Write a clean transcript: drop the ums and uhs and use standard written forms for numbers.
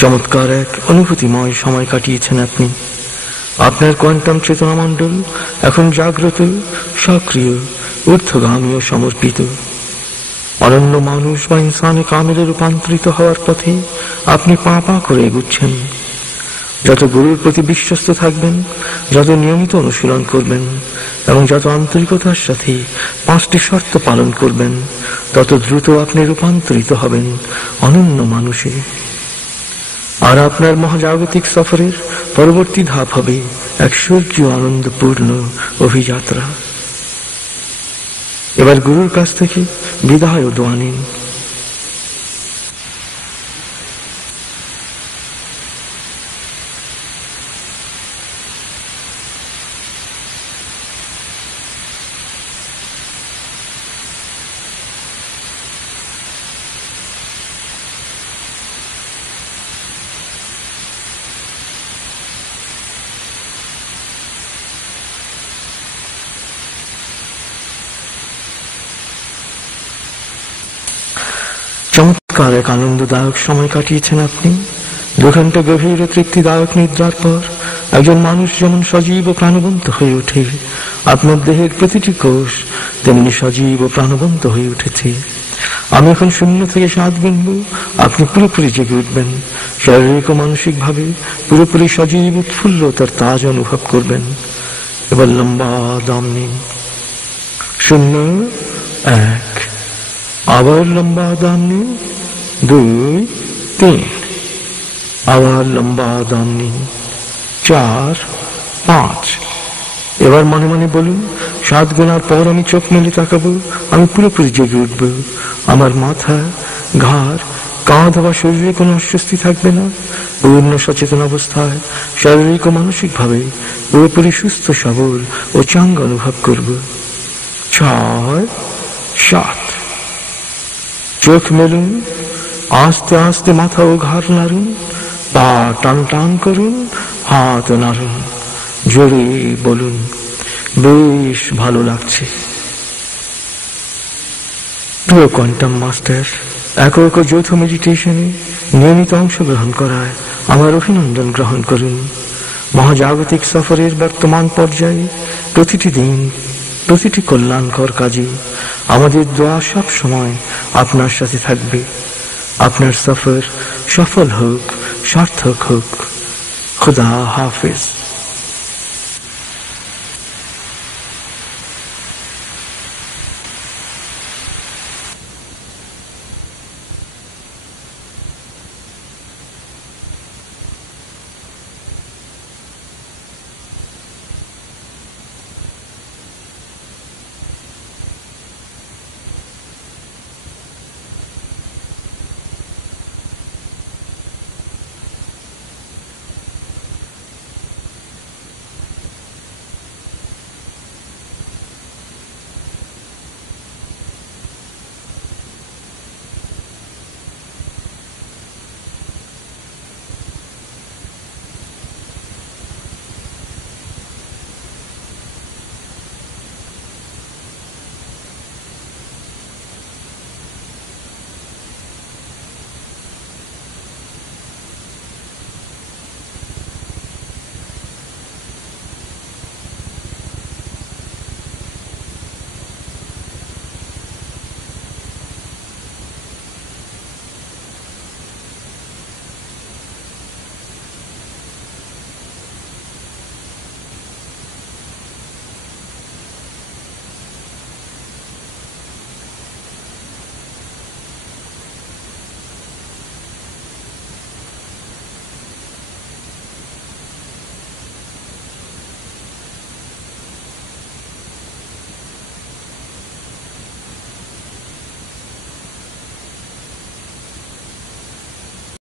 চমৎকার এক অনুভূতিময় সময় কাটিয়েছেন আপনি। আপনার কোয়ান্টাম চেতনামণ্ডল এখন জাগ্রত, সক্রিয়, ঊর্ধ্বগামী ও সমর্পিত। অনন্য মানুষ বা ইনসানে কামেলে রূপান্তরিত হওয়ার পথে আপনি পা পা করে এগুচ্ছেন। যত গুরুর প্রতি বিশ্বস্ত থাকবেন, যত নিয়মিত অনুশীলন করবেন এবং যত আন্তরিকতার সাথে 5টি শর্ত পালন করবেন, তত দ্রুত আপনি রূপান্তরিত হবেন অনন্য মানুষে। আর আপনার মহাজাগতিক সফরের পরবর্তী ধাপ হবে এক স্বর্গীয় আনন্দপূর্ণ অভিযাত্রা। এবার গুরুর কাছ থেকে বিদায় ও দোয়া নিন। চমৎকার এক আনন্দদায়ক সময় কাটিয়েছেন আপনি। 2 ঘন্টা গভীর ও তৃপ্তিদায়ক নিদ্রার পর একজন মানুষ যেমন সজীব ও প্রাণবন্ত হয়ে ওঠে, আপনার দেহের প্রতিটি কোষ তেমনি সজীব ও প্রাণবন্ত হয়ে উঠেছে। আমি এখন 0 থেকে 7 গুনব, আপনি পুরোপুরি জেগে উঠবেন। শারীরিক ও মানসিক ভাবে পুরোপুরি সজীব উৎফুল্লতার তাজ অনুভব করবেন। এবার লম্বা দম নিন। 0, 1, আবার লম্বা দম নিন। 2, 3, আবার লম্বা দম নিন। 4, 5। এবার মনে মনে বলুন, 7 গোনার পর আমি চোখ মেলে তাকাবো, আমি পুরোপুরি জেগে উঠব। আমার মাথা, ঘাড়, কাঁধ বা শরীরে কোনো অস্বস্তি থাকবে না। পূর্ণ সচেতন অবস্থায় শারীরিক ও মানসিক ভাবে পুরোপুরি সুস্থ সবল ও চাঙ্গ অনুভব করব। 6, 7। চোখ মেলুন, আস্তে আস্তে মাথা ও ঘাড় নাড়ুন, পা টান টান করুন, হাত নাড়ুন, জোরে বলুন, বেশ ভালো লাগছে। প্রিয় কোয়ান্টাম মাস্টার, একক ও যৌথ মেডিটেশনে নিয়মিত অংশগ্রহণ করায় আমার অভিনন্দন গ্রহণ করুন। মহাজাগতিক সফরের বর্তমান পর্যায়ে প্রতিটি দিন, প্রতিটি কল্যাণকর কাজে আমাদের দোয়া সব সময় আপনার সাথে থাকবে। আপনার সফর সফল হোক, সার্থক হোক। খুদা হাফেজ।